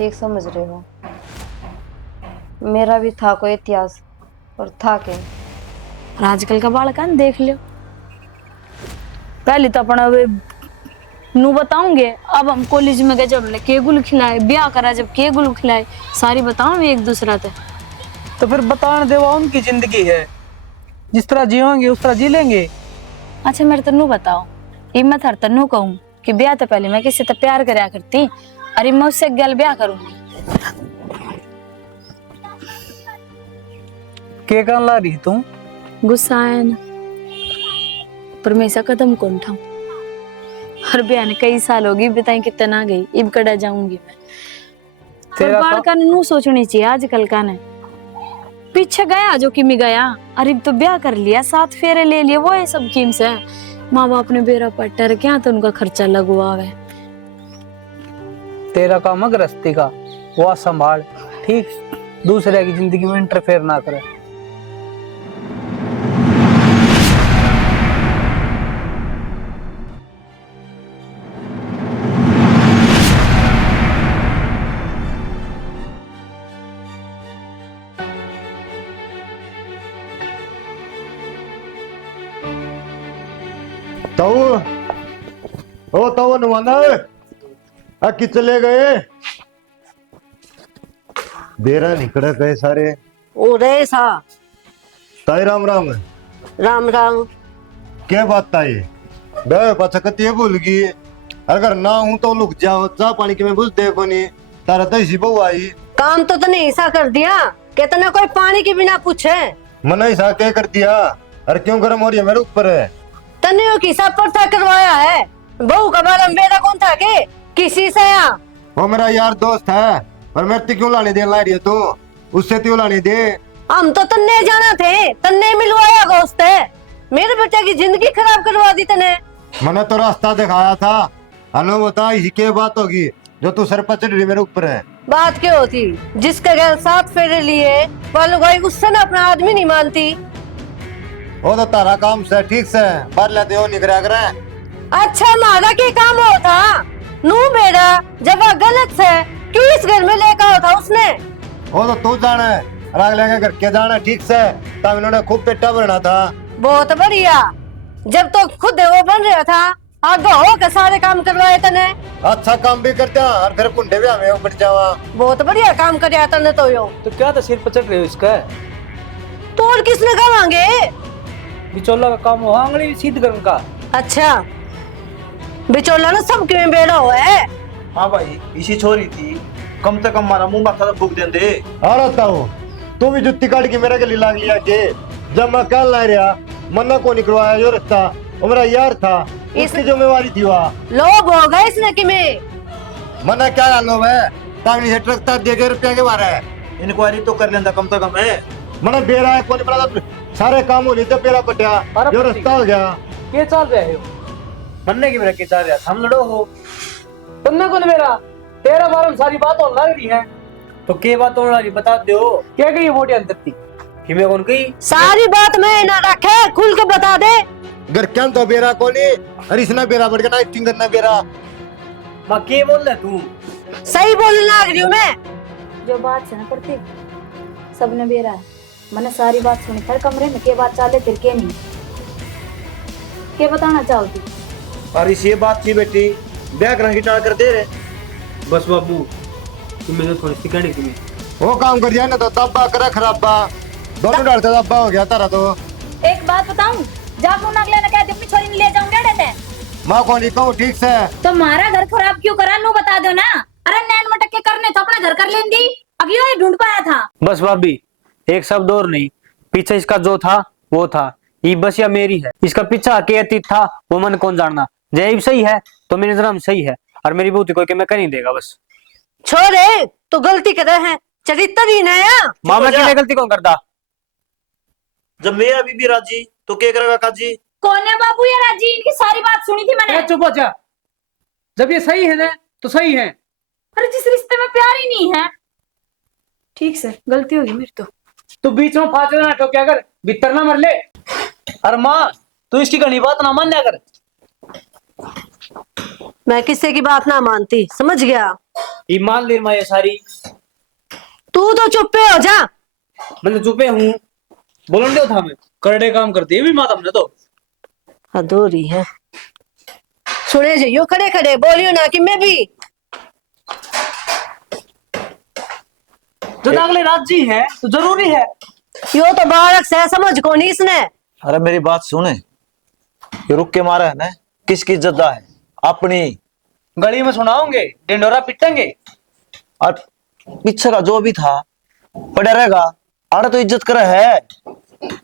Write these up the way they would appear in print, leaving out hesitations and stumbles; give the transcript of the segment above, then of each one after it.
एक समझ रहे हो, मेरा भी था कोई इतिहास, और था के और आजकल का बालक देख लियो। पहले तो अपना वे नू बताऊंगे, अब हम कॉलेज में गए जब हमने के गुल खिलाए, ब्याह करा जब के गुल खिलाए, सारी बताऊं एक दूसरा ते। तो फिर बताने देवा उनकी जिंदगी है, जिस तरह जियोगे उस तरह जी लेंगे। अच्छा मेरे तन्नू बताओ, ये मैं थार तन्नू कहूं कि ब्याह तो पहले मैं किसी से प्यार करया करती, अरे मैं उससे गल ब्याह करूंगी। के कान ला रही तू? गुस्सा आया ना, पर मैं ऐसा कदम कौन उठाऊं। हर ब्याह ने कई साल होगी, बताई कितना गई, इब कड़ा जाऊंगी मैं। तेरा बाल का नू सोचनी चाहिए आजकल का ने, पीछे गया जो कि मैं गया, अरे तो ब्याह कर लिया, 7 फेरे ले लिए, वो है सब कीम से। माँ बाप ने बेरा पट्टर क्या तो उनका खर्चा लगवा है। तेरा काम है गृहस्थी का, वो संभाल, ठीक, दूसरे की जिंदगी में इंटरफेयर ना करे। ताऊ नवाना कि चले गए? बेरा निकले गए सारे। ओ रे सा। ताई राम राम। राम राम। क्या बात ताई? बे पचकती है भूल गई, अगर ना हूं तो लुक जाओ, चाह पानी की मैं बुझ देखो नहीं, तारा तो इसी बहु आई। काम तो तने ऐसा कर दिया कि तने कोई पानी की बिना पूछे। मना ऐसा क्या कर दिया? अरे क्यों गर्म हो रही है मेरे ऊपर? है तने की सब पर्चा करवाया है, बहू का बारा मेरा कौन था के किसी से या? वो मेरा यार दोस्त है, पर मेरे क्यों लाने दे ला रही है तू? उससे क्यों लाने दे? हम तो तन्ने जाना थे, तन्ने मिलवाया गोश्त है, मेरे बेटे की जिंदगी खराब करवा दी तने। मैंने तो रास्ता दिखाया था। हेलो बता, ये क्या बात होगी जो तू सर पर चढ़ रही मेरे ऊपर है? बात क्या होती, जिसके घर 7 फेरे लिए वालू भाई उससे ना अपना आदमी नहीं मानती। वो तो तारा काम से ठीक से बाहर लेते हो निकरा करे। अच्छा मारा के काम हो था नू बेड़ा, जब वह गलत से क्यों इस घर में लेकर आओ था उसने? वो तो तू जाने, राग लेके घर के जाना ठीक से, तब इन्होंने खूब पेटा भरना था। बहुत बढ़िया, जब तो खुद वो बन रहा था, आगे हो के सारे काम करवाए तने। अच्छा काम भी करते हैं और फिर कुंडे भी हमें ऊपर जावा। बहुत बढ़िया काम करया तने तो यो। तो क्या था सिर पर चढ़ रहे हो इसका? तो और किसने कमांगे? बिचौला का काम हो, आंगली सीध करने का। अच्छा बिचौला ना सब क्यों बेड़ा हुआ है? हाँ भाई, इसी छोरी थी, कम से कम हमारा मुंह माथा तो फूक देंदे। आ रहा हूँ, तू भी जुत्ती काट के मेरे गली लाग लिया के? जब मैं कल ला रहा मन्ना को निकलवाया जो रास्ता, वो मेरा यार था, इसकी जिम्मेवारी थी। वहाँ लोग हो गए इसने कि में मन्ना क्या हालो है, तांगनी से ट्रक तार दिए रुपया के बारे है। इंक्वायरी तो कर लेंदा कम से कम है। मना बेरा है कोनी बड़ा, सारे काम हो लिए बेरा पटिया, जो रास्ता हो गया। क्या चल रहे हो? मन्ने की मेरा क्या चाह रहा, हम लड़ो हो। तुमने कौन मेरा? तेरा बारे में सारी बात और लग रही है। तो के बात होने वाली बता दो। क्या कही मोटी अंतर थी कि मैं कौन कही? सारी बात मैं ना रखे, खुल के बता दे। घर क्या तो बेरा कोनी, अरे इसना बेरा बढ़ गया ना, एक्टिंग करना बेरा। मां के बोल रहा तू? सही बोलने लग रही हूँ मैं। जो बात से ना पड़ती सबने बेरा है, मैंने सारी बात सुनी, हर कमरे में के बात चाले फिर के नहीं, के बताना चाहती। और इस ये बात थी बेटी, ब्याह करने की टाल कर दे रहे। बस बाबू तुम मुझे थोड़ी सी कहनी थी। वो काम कर दिया ना तो तब्बा करा खराबा, दोनों डालते तब्बा हो गया तारा। तो एक बात बताऊं, जाकर अगले ने कह दी अपनी छोरी में ले जाऊंगा डे माँ को नहीं कहूँ ठीक से। तो हमारा घर खराब क्यों करा, नू बता दो ना। अरे नैन मटक के करने तो अपना घर कर लेंदी, अभी ये ढूंढ पाया था। बस भाभी, एक शब्द और नहीं, पीछे इसका जो था वो था, ये बस या मेरी है, इसका पीछा के अतीत था वो मन कौन जानना। जय सही है तो मेरी नजर में सही है, और मेरी बूती कोई के मैं कर नहीं देगा। बस छोरे तो गलती कर रहे हैं, चरित्र ही नया। मामा की गलती कौन करता? जब मैं अभी भी राजी तो क्या करेगा काजी? कौन है बाबू ये राजी? इनकी सारी बात सुनी थी मैंने। चुप हो जा, जब ये सही है ना तो सही है। अरे जिस रिश्ते में प्यार ही नहीं है। ठीक से गलती होगी मेरी तो बीच में फांस ना ठोके, अगर भीतर ना मर ले। अरे माँ तू इसकी घनी बात ना मान कर। मैं किसी की बात ना मानती, समझ गया? ये मान ले माँ ये सारी। तू तो चुप पे हो जा। मैं तो चुपे हूँ, बोलन दो था मैं करड़े काम करती है भी माता हमने तो। अधूरी है। सुने जाइयो खड़े खड़े, बोलियो ना कि मैं भी। जो अगले राजी है तो जरूरी है। यो तो बालक से समझ को नहीं इसने। अरे मेरी बात सुने, ये रुक के मारा है ना, किसकी इज्जत है? अपनी। गली में सुनाओगे, डिंडोरा पिटेंगे। और पीछे का जो भी था पड़ा रहेगा। आड़े तो इज्जत करे है,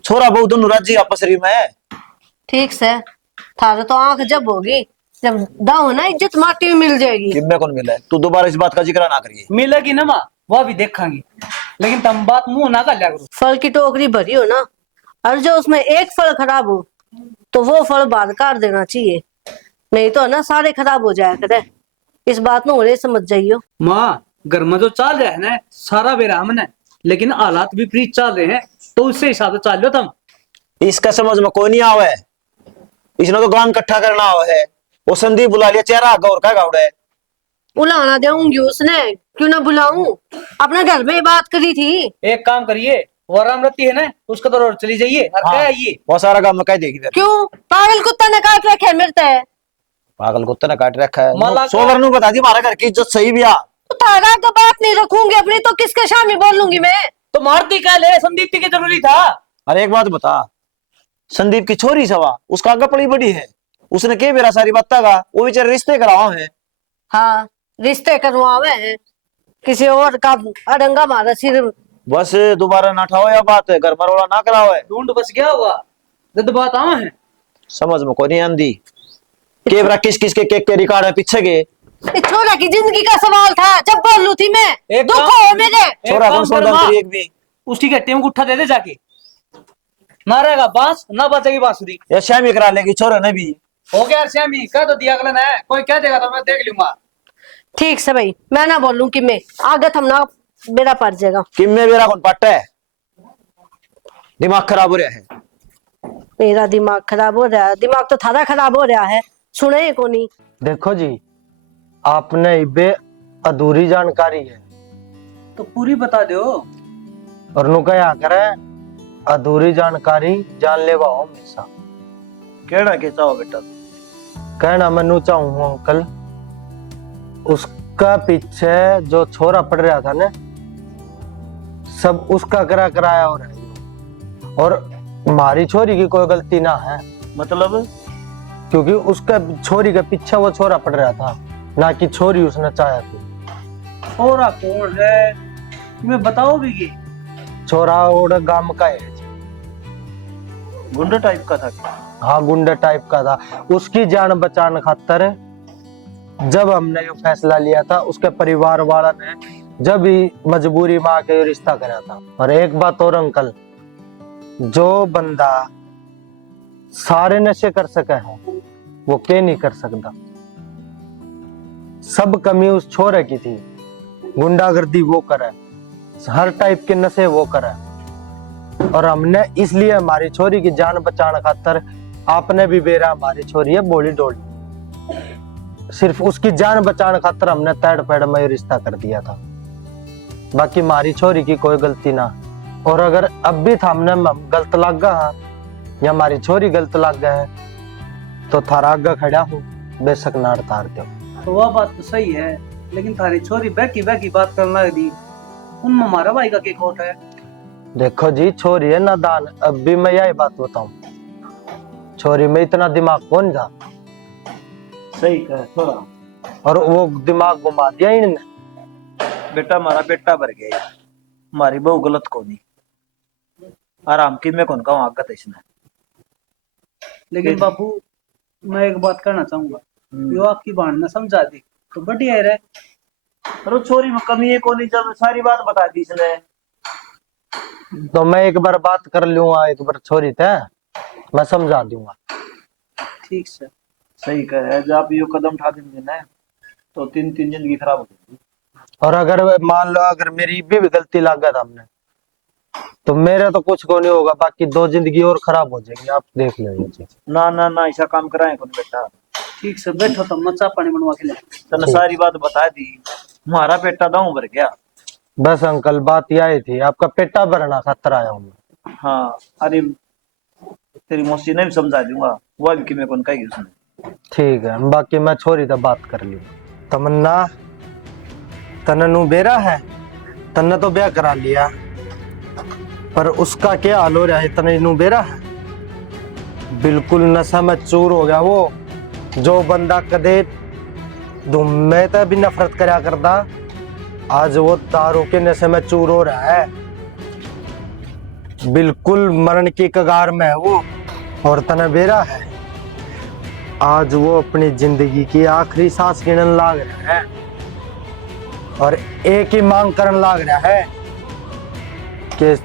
छोरा बहू दोनों राजी आपस में। ठीक से थारे तो आंख जब होगी, जब दाओ ना इज्जत माटी में मिल जाएगी। किन्ने कौन मिला है? तू दोबारा इस बात का जिक्र ना करिए। मिलेगी ना माँ, वो भी देखेंगे, लेकिन तुम बात मुंह ना कर लिया करो। फल की टोकरी भरी हो ना, और जो उसमें एक फल खराब हो तो वो फल बाहर काट देना चाहिए, नहीं तो ना सारे खराब हो जाया करे। इस बात में उन्हें समझ जाइयो। माँ घर में जो चल रहा है ना सारा बेराम है, लेकिन हालात विपरीत चल रहे हैं, तो उससे हिसाब से चल लो तुम। इसका समझ में कोई नहीं आवे, इसने तो गांव इकट्ठा करना हुआ है। वो संदीप बुला लिया, चेहरा गौर का गावड़े। बुलाना दूंगी उसने, क्यों ना बुलाऊं? अपने घर में बात करी थी। एक काम करिए, वो आराम रहती है ना, उसका तो रोड चली जाइए और क्या आइए। वो सारा काम में कह देगी फिर। क्यों? पागल कुत्ता ने काट रखे मिलते है। पागल कुत्ते ने काट रखा माला है। सोवर ने बता दी हमारा घर की इज्जत सही भी आ। तो तारा तो बात नहीं रखूंगी अपनी, तो किसके सामने बोलूंगी मैं? तो मारती क्या ले, संदीप की जरूरी था। अरे एक बात बता, संदीप की छोरी सवा उसका आगे पड़ी बड़ी है, उसने के मेरा सारी बात का वो बेचारे रिश्ते कराओ है। हाँ, रिश्ते करवावे हैं, किसी और का अडंगा मारा सिर। बस दोबारा ना उठाओ या बात है, घर मरोड़ा ना कराओ है। ढूंढ बस गया होगा, जब बात आ है समझ में कोई नहीं आंदी के बरा किस किस के रिकॉर्ड है पीछे के। इस छोरा की जिंदगी का सवाल था, जब बोलू थी मैं। एक दुख काम- हो मेरे। छोरा कौन काम कर सुन माँ, एक भी उसकी गट्टे में गुट्ठा दे दे जाके, ना रहेगा बांस ना बचेगी बांसुरी। या शामी करा लेगी छोरा ने भी। हो गया यार श्यामी, कह तो दिया अगला ना है, कोई कह देगा तो मैं देख लूंगा। ठीक से भाई, मैं ना बोलूं कि मैं आगे हम ना बेड़ा पड़ जाएगा। कि में मेरा कौन पट्टा है, दिमाग खराब हो रहा है। मेरा दिमाग खराब हो रहा है? दिमाग तो थारा खराब हो रहा है, सुने को नहीं। देखो जी, आपने बे अधूरी जानकारी है तो पूरी बता दो। और नु क्या करे, अधूरी जानकारी जान लेवा हो हमेशा। केड़ा के चाहो बेटा? कहना मैं चाहूँ अंकल, उसका पीछे जो छोरा पड़ रहा था ना, सब उसका कराया हो रहा है, और हमारी छोरी की कोई गलती ना है। मतलब क्योंकि उसका छोरी के पीछे वो छोरा पड़ रहा था, ना कि छोरी उसने चाहा थी। छोरा कौन है तुम्हें बताओ भी ये? छोरा और गांव का है, गुंडा टाइप का था क्या? हाँ गुंडा टाइप का था। उसकी जान बचाने खातर जब हमने ये फैसला लिया था, उसके परिवार वाला ने जब ही मजबूरी में आके रिश्ता करा था। और एक बात और अंकल, जो बंदा सारे नशे कर सके है वो क्या नहीं कर सकता। सब कमी उस छोरे की थी, गुंडागर्दी वो करे, हर टाइप के नशे वो करे, और हमने इसलिए हमारी छोरी की जान बचाने खातर आपने भी बेरा हमारी छोरी है बोली डोली, सिर्फ उसकी जान बचाने खातर हमने तैड़ पैड़ में रिश्ता कर दिया था। बाकी हमारी छोरी की कोई गलती ना। और अगर अब भी थामने में गलत लग गया या हमारी छोरी गलत लग गया है तो थारा आगे खड़ा हूँ, बेशक नाड़ तार दो। तो वह बात तो सही है, लेकिन थारी छोरी बैकी बैकी बात करने लगी, उनमें हमारा भाई का क्या खोट है? देखो जी, छोरी है नादान। अब भी मैं यही बात बताऊं, छोरी में इतना दिमाग कौन था? सही कहा छोरा, और वो दिमाग घुमा दिया इन्होंने। बेटा हमारा बेटा भर गया, हमारी बहू गलत को नहीं। आराम की मैं कौन कहूँ आगत इसने। लेकिन बाबू मैं एक बात करना चाहूंगा, जो आपकी बहन ने समझा दी तो बढ़िया है रे। अरे छोरी में कमी है कोनी, जब सारी बात बता दी इसने। तो मैं एक बार बात कर लूंगा, एक बार छोरी थे मैं समझा दूंगा। ठीक से सही कहे, जब आप ये कदम उठा देंगे ना तो तीन जिंदगी खराब हो जाएगी। और अगर मान लो अगर मेरी भी गलती लग गया था हमने, तो मेरा तो कुछ को नहीं होगा, बाकी 2 जिंदगी और खराब हो जाएंगी। आप देख लो ये चीज। ना ना ना ऐसा काम कराए कौन बेटा। ठीक से बैठो तो मचा पानी बनवा के ले। तने सारी बात बता दी, हमारा पेटा दाऊ भर गया। बस अंकल बात यह आई थी, आपका पेटा भरना खातर आया हूँ मैं। हाँ अरे तेरी मौसी ने भी समझा दूंगा, वो भी कि मेरे को कहेगी उसने। ठीक है, बाकी मैं छोरी तो बात कर ली। तमन्ना तने नू बेरा है, तन्ने तो ब्याह करा लिया, पर उसका क्या हाल हो रहा है? तने नू बेरा है, बिल्कुल नशा में चूर हो गया वो। जो बंदा कदे मैं तो भी नफरत करा करता, आज वो दारू के नशे में चूर हो रहा है, बिल्कुल मरण की कगार में है वो। और तने बेरा है, आज वो अपनी जिंदगी की आखिरी सांस गिनन लाग रहा है और एक ही मांग करन लाग रहा है कि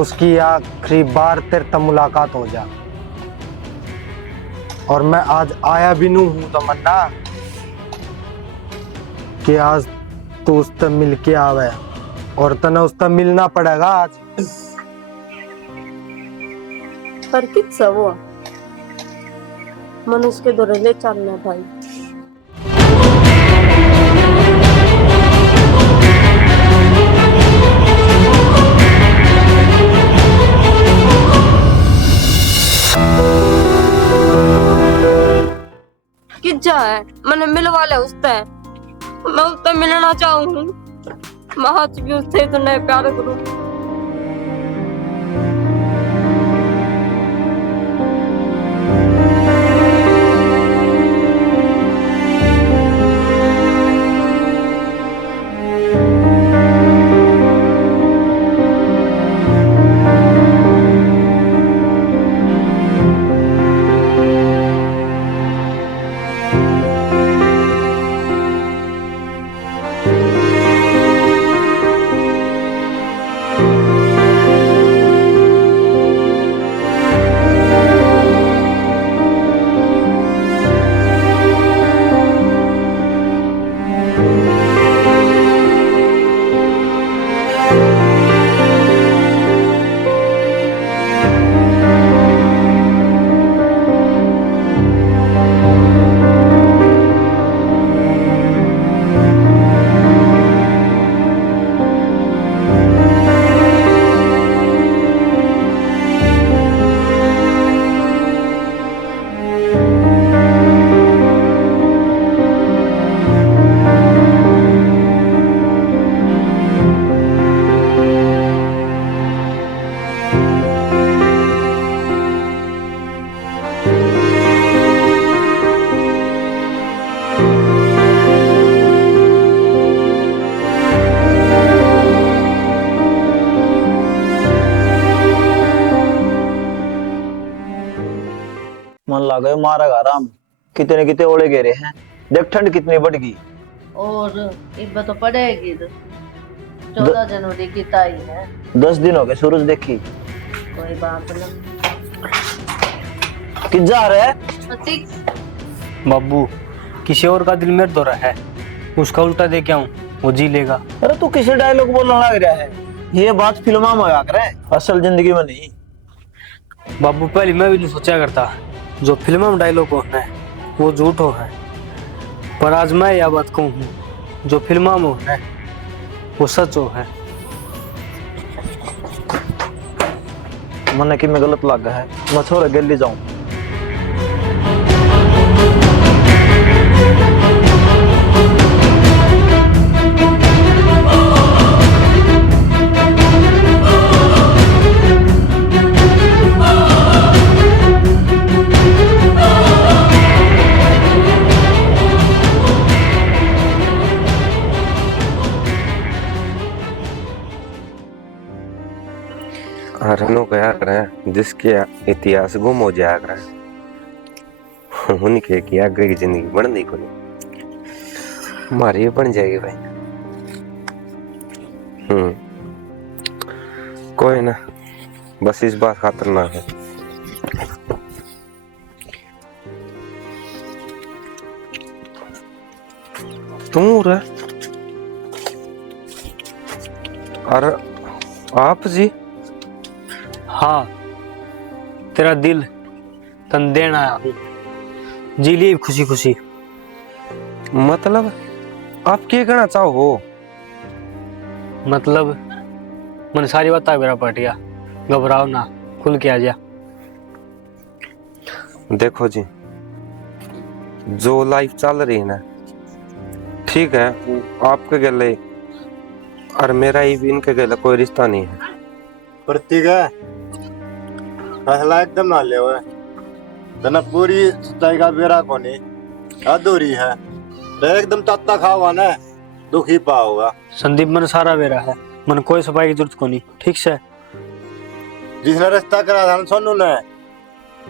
उसकी आखिरी बार तेरे तक मुलाकात हो जा। और मैं आज आया भी नहीं हूं तमन्ना कि आज तू उससे मिल के आवे, और तने उससे मिलना पड़ेगा आज। पर कितना वो मनुष्य के दौरे ले चलना भाई। किज्जा है मैंने मिलवा ले उससे, मैं उससे मिलना चाहूँ, मैं आज भी उससे इतना प्यार करूँ। मन लगा मारा आराम, कितने कितने ओले घेरे हैं, देख ठंड कितनी बढ़ गई। और इब तो पड़ेगी 14 जनवरी की ताई है। 10 दिन हो गए सूरज देखी। कोई बात नहीं। कि जा रहे बाबू किसी और का दिल मेरे दौरा है, उसका उल्टा दे क्या हूँ, वो जी लेगा। अरे तू किसी डायलॉग बोलने लग रहा है, ये बात फिल्मा में आ कर असल जिंदगी में नहीं। बाबू पहले मैं भी नहीं सोचा करता, जो फिल्म में डायलॉग हो है वो झूठ हो है, पर आज मैं यह बात कहूँ, जो फिल्म में है वो सच हो है। मन की में गलत लग है, मैं छोड़ गली जाऊं। हरनो गया करें जिसके इतिहास गुम हो जाया करें, उनके की आगे की जिंदगी बननी को हमारी बन जाएगी भाई। कोई ना, बस इस बात खातर ना है। तू रे, अरे आप जी? हाँ, तेरा दिल तन देना आया हूँ, जी लिए खुशी खुशी। मतलब आप क्या कहना चाहो हो? मतलब मन सारी बात मेरा पटिया, घबराओ ना, खुल के आ जा। देखो जी, जो लाइफ चल रही है ना, ठीक है, आपके गले और मेरा ही भी इनके गले कोई रिश्ता नहीं है। प्रतीक है फैसला एकदम ना ले हुए तना पूरी सच्चाई का बेरा कोनी अधूरी है तो एकदम तत्ता खावा ना दुखी पाओगा। संदीप मन सारा बेरा है, मन कोई सफाई की जरूरत को नहीं, ठीक से। जिसने रिश्ता करा था ना सोनू ने,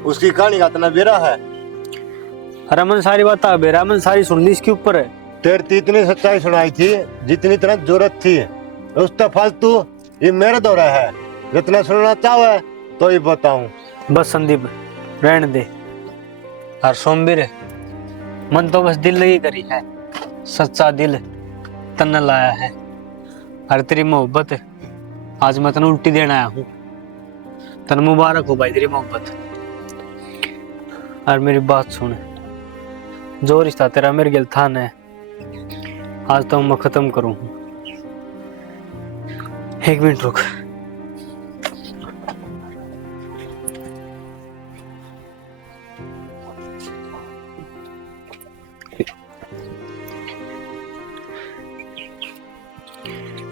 उसकी कहानी का इतना बेरा है। अरे मन सारी बात बेरा, मन सारी सुन ली, इसके ऊपर है। तेरे इतनी सच्चाई सुनाई थी जितनी तेरा जरूरत थी, उसका फालतू ये मेरे दौरा है। जितना सुनना चाहे तो ही बताऊं। बस संदीप रहने दे। और सोमवीर, मन तो बस दिल लगी करी है, सच्चा दिल तन लाया है। और तेरी मोहब्बत आज मैं तन उल्टी देने आया हूँ। तन मुबारक हो भाई तेरी मोहब्बत। और मेरी बात सुन, जो रिश्ता तेरा मेरे गिल था न, आज तो मैं खत्म करूँ। एक मिनट रुक।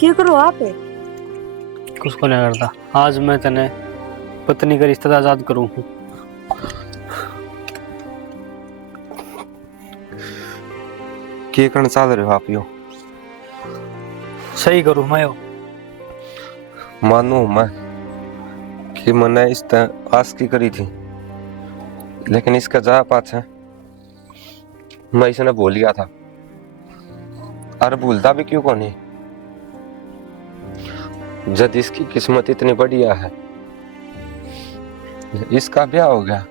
क्या करो आप? कुछ को नहीं करता, आज मैं तने पत्नी का रिश्ता आजाद करूँ। क्या करना चाह रहे हो आप? यो सही करूँ मैं यो। मानू मैं कि मैंने इस तरह आस की करी थी, लेकिन इसका जा पाछा मैं इसने भूल गया था। और भूलता भी क्यों को नहीं, जब इसकी किस्मत इतनी बढ़िया है। इसका ब्याह हो गया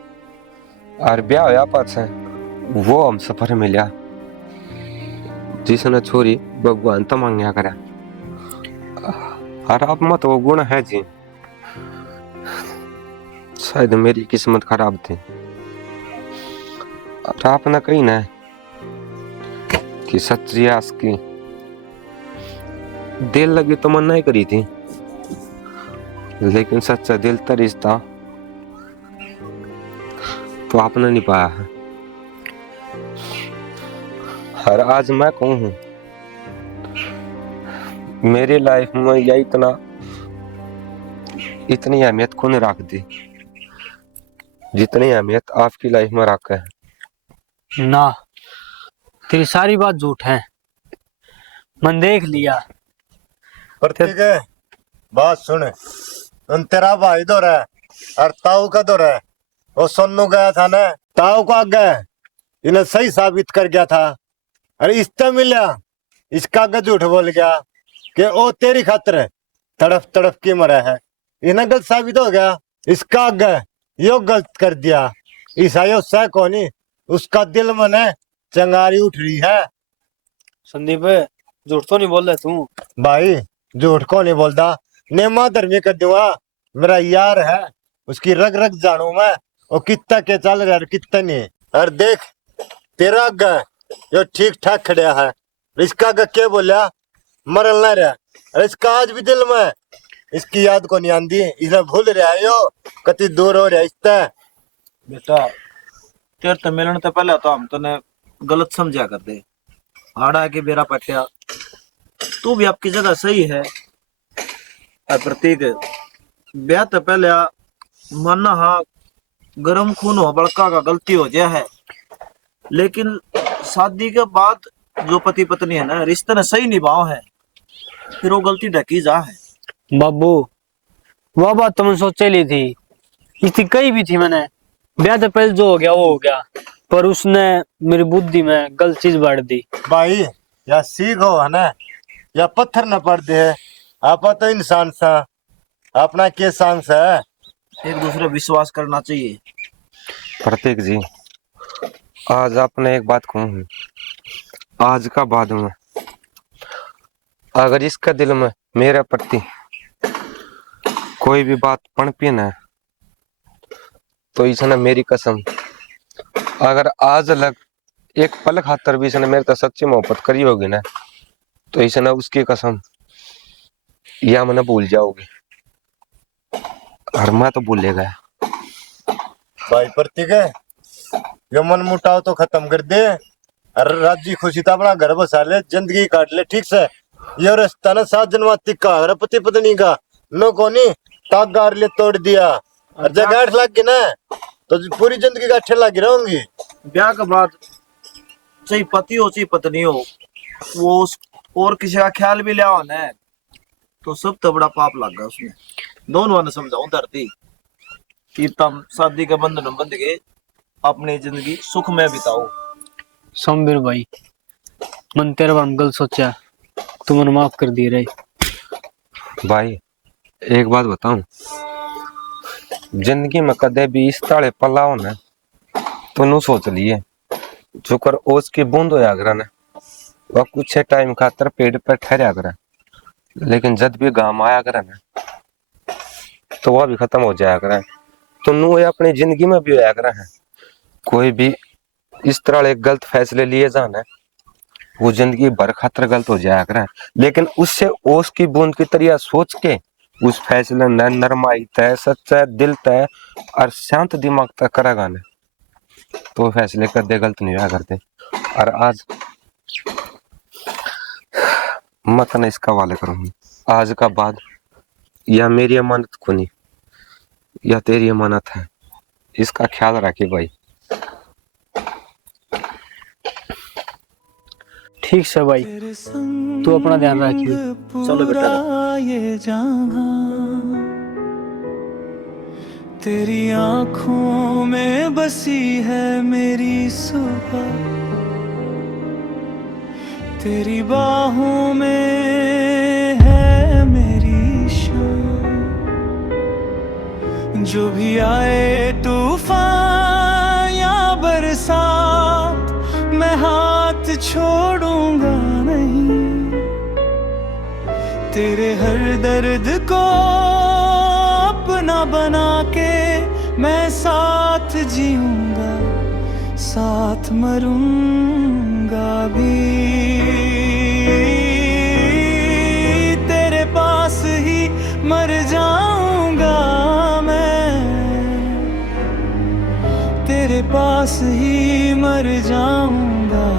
और ब्याह होया पाछा वो हम सफर मिला जिसने छोरी भगवान तो मांगया करा। और अब मत वो गुण है जी, शायद मेरी किस्मत खराब थी। और आपने कही ना कि सच्ची आस की दिल लगी तो मन नहीं करी थी, लेकिन सच्चा दिल का रिश्ता तो आपने नहीं पाया है। और आज मैं कहूँ मेरी लाइफ में यह इतनी अहमियत को नहीं रख दी जितनी अहमियत आपकी लाइफ में रखा है। ना, तेरी सारी बात झूठ है, मन देख लिया। प्रतीक है बात सुन, उन तेरा भाई दो है और ताऊ का दो है। वो सोनू गया था ना, ताऊ को आगे इन्हें सही साबित कर गया था। अरे इससे मिला, इसका आगे झूठ बोल गया कि वो तेरी खातिर तड़फ तड़फ के मरा है। इन्हें गलत साबित हो गया, इसका आगे यो गलत कर दिया। ईसाइयों से कोनी उसका दिल में ने चंगारी उठ रही है। संदीप झूठ तो नहीं बोल रहा तू? भाई झूठ को नहीं बोलता, नेमा धर्मी कर दूंगा। मेरा यार है, उसकी रग रग जानू मैं, वो कितना के चल रहा है कितना नहीं। और देख तेरा आगे यो ठीक ठाक खड़ा है, इसका आगे क्या बोलिया मरल ना रहा। और इसका आज भी दिल में इसकी याद को नहीं आंदी, इसे भूल रहा है यो कति दूर हो रहा है इससे। बेटा तेरे तो मिलने तो पहले तो हम तने गलत समझा कर दे। आड़ा के बेरा पटिया तू भी आपकी जगह सही है। और प्रतीक ब्याह तो पहले मानना हाँ गरम खून हो बड़का का गलती हो गया है, लेकिन शादी के बाद जो पति पत्नी है ना रिश्ते ने सही निभाओ है, फिर वो गलती ढकी जा है। बाबू वह बात तो मैंने सोचे ली थी, इतनी कही भी थी मैंने। ब्याह तो पहले जो हो गया वो हो गया, पर उसने मेरी बुद्धि में गलत चीज बांट दी। भाई या सीखो है ना, या पत्थर न पड़ दे। आप तो इंसान सा अपना के सांस है, एक दूसरे विश्वास करना चाहिए। प्रतीक जी, आज आपने एक बात कहूँ, आज का बाद में अगर इसका दिल में मेरे प्रति कोई भी बात पनपी ना, तो इसने मेरी कसम अगर आज अलग एक पल खातर भी इसने मेरे तो सच्ची मोहब्बत करी होगी ना, तो इसने उसकी कसम या मैंने भूल जाओगे, और मैं तो भूलेगा। भाई प्रतीक है, ये मन मुटाव तो खत्म कर दे, अरे राजी खुशी तो अपना घर बसा ले, जिंदगी काट ले ठीक से। ये रास्ता ना 7 जन्माती का, अरे पति पत्नी का नो कोनी ताक गार ले तोड़ दिया, और जब गांठ लग गई ना तो पूरी जिंदगी गांठे लगी रहूंगी। ब्याह के बाद चाहे पति हो चाहे पत्नी हो, वो और किसी का ख्याल भी लिया हो ना, तो सब तो बड़ा पाप लगा उसमें। दोनों ने समझाऊं धरती कि तुम शादी के बंधन में बंध गए, अपनी जिंदगी सुख में बिताओ। समबीर भाई, मन तेरे बारे में गलत सोचा, तू मन माफ कर दिए रहे। भाई एक बात बताऊं, जिंदगी में कदे भी इस ताले पला हो ना, तो नु सोच लिए जो कर ओस की बूंद होया करा ना, वह कुछ टाइम खातर पेड़ पर ठहरा करा, लेकिन जब भी गाम आया करा ना, तो वह भी खत्म हो जाया करा। तो नु ये अपनी जिंदगी में भी होया करा है, कोई भी इस तरह एक गलत फैसले लिए जाना, वो जिंदगी भर खातर गलत हो जाया करा। लेकिन उससे ओस की बूंद की तरह सोच के उस फैसले न नरमाई तय, सच्चा दिल तय और शांत दिमाग तक करेगा ना, तो फैसले कदे गलत नहीं हुआ करते। और आज मत न इसका वाले करूंगी, आज का बाद या मेरी अमानत को नहीं या तेरी अमानत है, इसका ख्याल रखिए भाई। ठीक से भाई, तू अपना ध्यान रखिए। चलो बेटा। ये जहां तेरी आंखों में बसी है मेरी सुबह, तेरी बाहों में है मेरी शाम। जो भी आए तूफान या बरसात, मैं हाथ छोड़ूंगा नहीं। तेरे हर दर्द को अपना बना के मैं साथ जीऊंगा, साथ मरूंगा भी। तेरे पास ही मर जाऊंगा मैं, तेरे पास ही मर जाऊंगा